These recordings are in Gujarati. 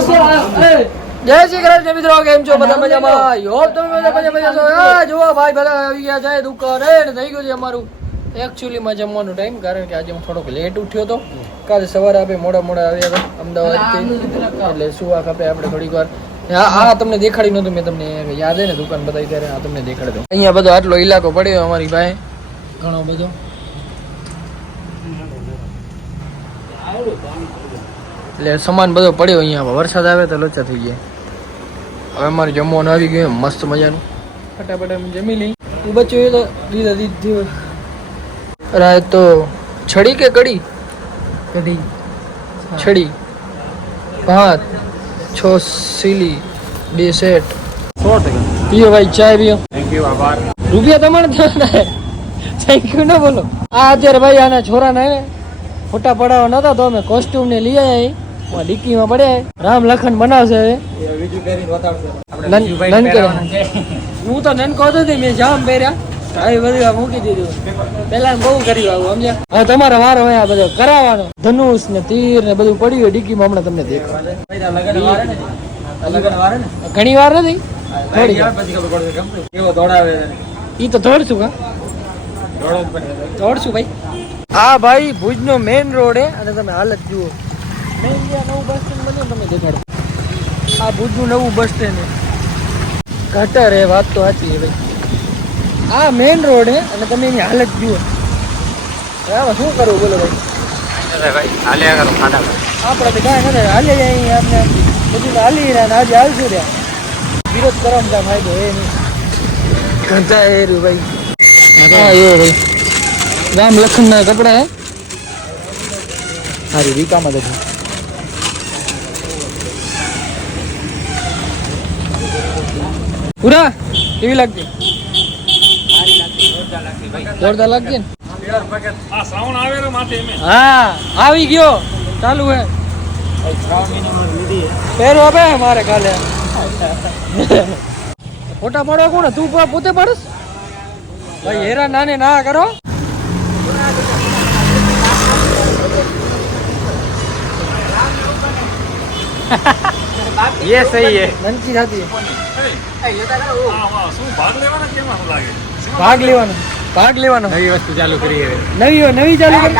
જય શ્રી કૃષ્ણ. મિત્રો કેમ છો? બધા મજામાં? હોપ તમે બધા મજા મજા છો આ જુઓ. ભાઈ બધા આવી ગયા છે દુકાને ને થઈ ગયું છે અમારું. એકચ્યુઅલી માં જમવાનો ટાઈમ કારણ કે આજે હું થોડોક લેટ ઉઠ્યો હતો. કાલે સવારે આપણે મોડા મોડા આવ્યા હતા અમદાવાદથી. એટલે સુવા ખપે આપણે થોડીક વાર. આ તમને દેખાડી નહોતું મેં તમને યાદ હે ને દુકાન બતાવી ત્યારે આ તમને દેખાડી દઉં. અહીંયા બધો આટલો ઇલાકો પડ્યો અમારી પાસે ઘણો બધો. એટલે સામાન બધો પડ્યો અહીંયા. વરસાદ આવે તો લોચા થઈ ગયા. હવે અમારે જમવાનું આવી ગયું મસ્ત મજાનું. ફટાફટ અમે જમી લઈ તું બચ્યું તો દીધા દીધી રાત તો છડી કે કડી? કડી છડી. ભાત. છ સીલી. બે સેટ. સો ટકા. પીઓ ભાઈ ચાય પીઓ. થેન્ક યુ આભાર. રૂપિયા તમારે થેન્ક યુ ના બોલો. આ અત્યારે ભાઈ આના છોરાને ફોટા પડાવવા નતા તો અમે કોસ્ટ્યુમ ને લઈ આવ્યા ડિક્કીમાં પડે. રામ લખન બનાવશે. હવે બીજું કરીને બતાવશે નન- નન કરવાનું. હું તો નનકો હતો મેં જામ પહેર્યા. બધું મૂકી દીધું. પેલા બહુ કર્યું આવું સમજ્યા? હવે તમારો વારો હોય આ બધો કરાવવાનો. ધનુષ ને તીર ને બધું પડ્યું હોય ડિક્કીમાં હમણાં તમને ઘણી વાર નથી? થોડી. ઈ તો દોડશું કા દોડો જ પડે દોડશું ભાઈ. આ ભાઈ ભુજનો મેઇન રોડ હે અને તમે હાલત જુઓ. મેઇન જ્યાં નવું બસ સ્ટેન્ડ બન્યું તમે દેખાડો. આ ભુજનું નવું બસ સ્ટેન્ડ ગટર હે વાત તો સાચી હે ભાઈ. આ મેઇન રોડ હે અને તમે એની હાલત જુઓ. આમાં શું કરવું બોલો ભાઈ? અરે ભાઈ હાલ્યા કરો ખાડા આપણે તો કાંઈ નથી. હાલી જાય અહીં આપણે બધું હાલી રહ્યા આજે હાલશું રહ્યા. વિરોધ કરવામાં જા ફાયદો એ નહીં. ઘંટા એ રહ્યું ભાઈ. હા એ ભાઈ. રામ લખન ના કપડા હે હારી રીકામાં દેખો પૂરા કેવી લાગતી? જોરદાર લાગતી ને? હા આવી ગયો. ચાલુ હે. હવે પહેરો આપે મારે કાલે. ફોટા પાડવા કોણ? તું પોતે પાડસ ભાઈ હેરાન નાને ના કરો. ये सही है નનકી થતી શું ભાગ લેવાના કેમ આવું લાગે ભાગ લેવાનો ભાગ લેવાનો નવી વસ્તુ ચાલુ કરી હવે નવી હોય, નવી ચાલુ કરી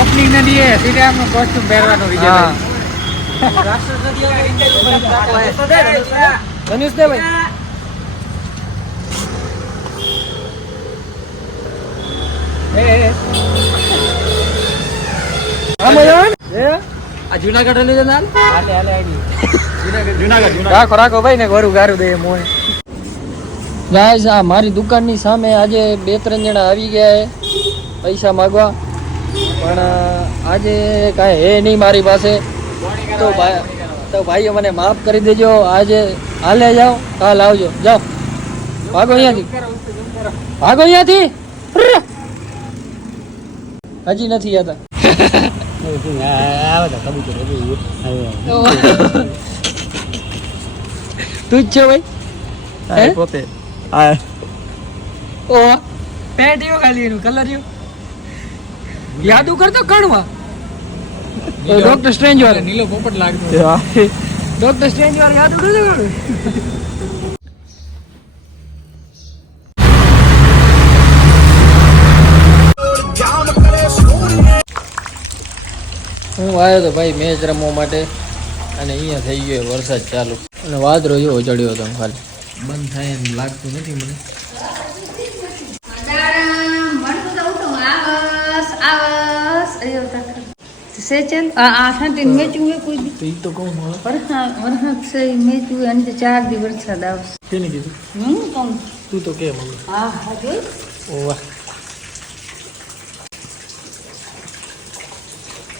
ઓપનિંગ ને દીએ સીધે આમનો કોસ્ટ્યુમ પહેરવાનો હા ધનુષ દે ભાઈ આમ રાખો દુકાન ને ગોરું ગારું દે મોય ગાઈસ આ મારી દુકાનની સામે આજે બે ત્રણ જણા આવી ગયા છે પૈસા માગવા. પણ આજે કાંઈ હે નહીં મારી પાસે. તો ભાઈ તો ભાઈઓ મને માફ કરી દેજો. આજે હાલે જાઓ કાલ આવજો. જાઓ. ભાગો અહીંયાથી. ભાગો અહીંયાથી. હજી નથી હતા તું જ છે ભાઈ? હે? પોતે ઓ પેન્ટ એવો ખાલી એનું કલર એવું યાદ કરતો કણવા? ડોક્ટર સ્ટ્રેન્જ વાળો નીલો પોપટ લાગતો ડોક્ટર સ્ટ્રેન્જ વાળો યાદ કરતો હું આવ્યો હતો ભાઈ મેચ રમવા માટે અને અહીંયા થઈ ગયો વરસાદ ચાલુ. અને વાદરો જેવો ચડ્યો હતો ખાલી. બંધ થાય એમ લાગતું નથી મને. સેચન આઠ મેચ હોય કોઈ તો કહું વરસાદ અને ચાર દિવસ વરસાદ આવશે. કેને કીધું? તું તો કેમ હા હા જોઈ.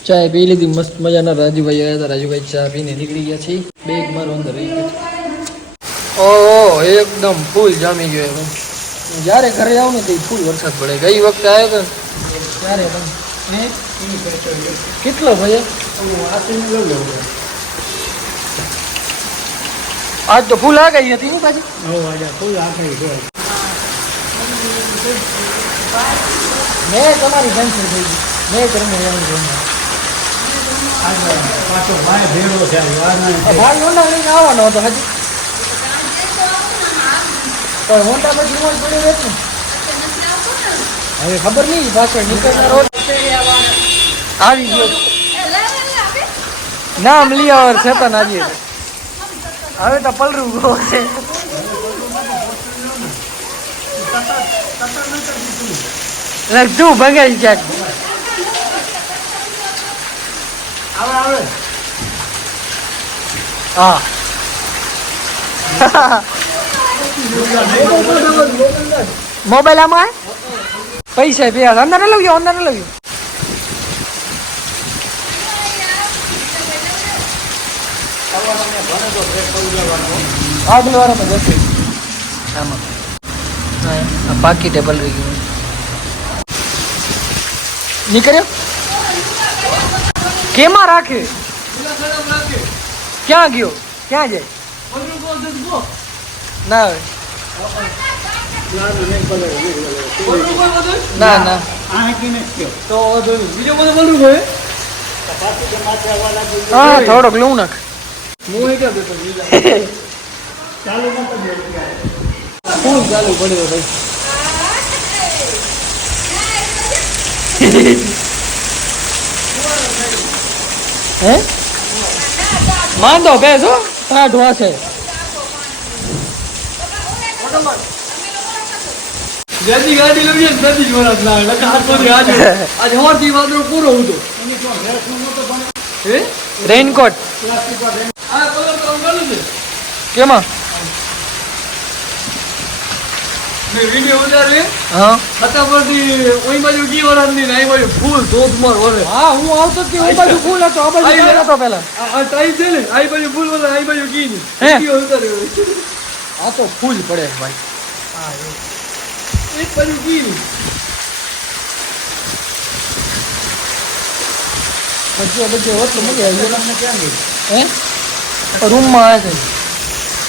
ચાય પી લીધી, મસ્ત મજાના રાજુભાઈ આવ્યા હતા. રાજુભાઈ ચા પીને નીકળી ગયા છે બેગ મારો અંદર ઓહો, એકદમ ફૂલ જામી ગયો એમ. જ્યારે ઘરે આવું ને તો ફૂલ વરસાદ પડે. ગઈ વખતે આવ્યો હતો ત્યારે કેટલો ભાઈ? આજ તો ફૂલ આ ગઈ હતી પાછી. મેં તમારી કેન્સલ થઈ ગઈ મેં તમને. પાછો ભાઈ ભેળો છે યાર નહીં. આ ભાઈ હોન્ડા લઈને આવવાનો હતો હજી પણ હોન્ડા પછી મોજ પડી રહેત ને હવે ખબર નહીં પાછળ નીકળનાર હોત. આવી ગયો નામ લિયાવર છે તો નાજી હવે તો પલરું ગો છે તું ભગાઈ ક્યાંક આવે આવે હા મોબાઈલ આમાં પૈસા બે અંદર ન લગ્યો અંદર ન લગ્યો આગળ વાળામાં જશે આમાં હા, આ બાકી ટેબલ રહી ગયું નીકળ્યો કેમાં રાખે ક્યાં ગયો ક્યાં જાય ના આવે ના ના આ હેકીને જ કયો. તો બીજો બધો બોલવું હોય હા થોડોક લઉં નાખ હું એ ક્યાં બેઠો ચાલુ નતો દેવું. ફૂલ ચાલુ પડ્યો ભાઈ હે? માંદો બેસો ટાઢવા છે. જ્યાંથી ગાડી લઈએ ને ત્યાંથી જ વરસ લાગે. નકર હાથમાંથી આજે આજે સવારથી વાદળો પૂરો હતો કેમાં મેં વીડિયો ઉતારી હા. હતા પરથી ઓઈ બાજુ કી વરસની ને બાજુ ફૂલ ધોધમાર વરે. હા હું આવતો જ તે બાજુ ફૂલ હતો આ બાજુ આઈ હતો પહેલા. આ આ ટાઈમ છે ને આ બાજુ ફૂલ વરે આ બાજુ કી ની. હે? વીડિયો આ તો ફૂલ પડે છે ભાઈ. એક બાજુ કી ની. પછી બધી હોત તો મજા તમને ક્યાં ગઈ? હે? રૂમમાં આવે છે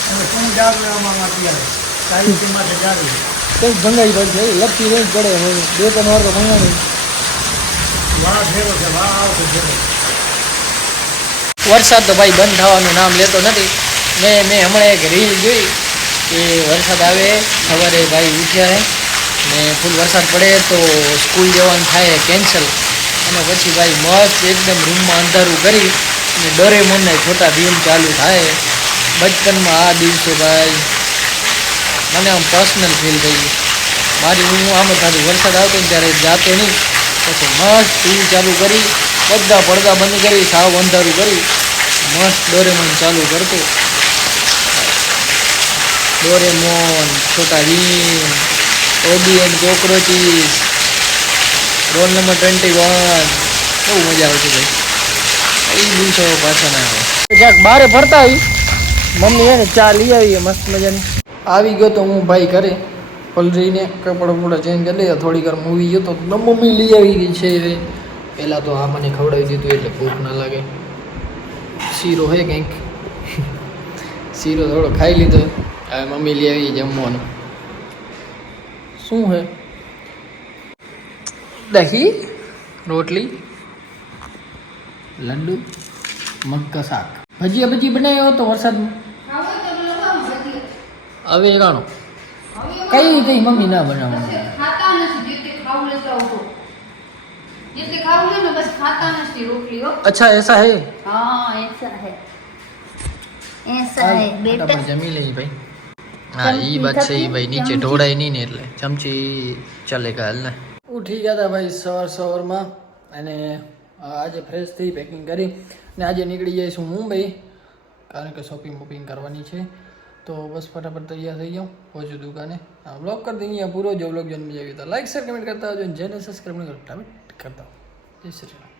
અને શું જાગ લેવામાં અત્યારે સાહિત્ય માટે જાગી કંઈક ભંગાઈ પડશે લપસી રહી પડે હવે. બે ત્રણ વાર તો ભંગા નહીં. ફેરો છે વાહ આવતો વરસાદ તો ભાઈ બંધ થવાનું નામ લેતો નથી. મેં મેં હમણાં એક રીલ જોઈ કે વરસાદ આવે સવારે ભાઈ ઉઠ્યા ને ફૂલ વરસાદ પડે તો સ્કૂલ જવાનું થાય કેન્સલ અને પછી ભાઈ મસ્ત એકદમ રૂમમાં અંધારું કરી અને ડોરેમોનના છોટા ભીમ ચાલુ થાય. બચપનમાં આ દિવસો ભાઈ મને આમ પર્સનલ ફીલ થઈ ગયું મારી હું આમ જ વરસાદ આવતો ને ત્યારે જાતો નહીં. પછી મસ્ત ટીવી ચાલુ કરી. બધા પડદા બંધ કરી, સાવ અંધારું કરી મસ્ત ડોરેમોન ચાલુ કરતો. Doraemon, Chhota Bheem Audi and cockroaches, roll number twenty one. બહુ મજા આવતી ભાઈ. એ દિવસો પાછા ના આવે. ક્યાંક બારે ફરતા આવી મમ્મી એને ચા લઈ આવી, મસ્ત મજાની. આવી ગયો તો હું ભાઈ ઘરે પલરીને કપડા બપડા ચેન્જ કરી લઈએ થોડીક વાર મૂવી ગયો તો તો મમ્મી લઈ આવી ગઈ છે પહેલાં તો આ મને ખવડાવી દીધું એટલે ભૂખ ના લાગે. શીરો હે કંઈક. શીરો થોડો ખાઈ લીધો. હવે મમ્મી લઈ આવી જમવાનું. શું હે? દહીં, રોટલી, લડ્ડુ, મક્કા શાક. ભજીયા ભજી બનાવ્યો હતો વરસાદમાં? હવે એકાણો. કઈ કઈ મમ્મી ના બનાવવાનું? ખાતા નથી જેટલી ખાવું લેતા આવતો જેટલી ખાવું લે ને બસ ખાતા નથી રોટલી હો. અચ્છા એસા હે? હા એસા હે. જમી લેજે ભાઈ. હા ઈ વાત છે ઈ ભાઈ નીચે ઢોળાય નહીં ને એટલે. ચમચી ચાલે હાલ ને ઉઠી ગયા હતા ભાઈ સવાર સવારમાં અને આજે ફ્રેશ પેકિંગ કરી. અને આજે નીકળી જઈશું મુંબઈ કારણ કે શોપિંગ વોપિંગ કરવાની છે. તો બસ ફટાફટ તૈયાર થઈ જાઉં. પહોંચું દુકાને. હા બ્લોગ કરી દઈએ. અહીંયા પૂરો જો બ્લોગ જોઈને મજા આવી તો લાઈક શેર કમેન્ટ કરતા આવજો જેને સબસ્ક્રાઈબ નહીં કરો કરતા જય શ્રી રામ.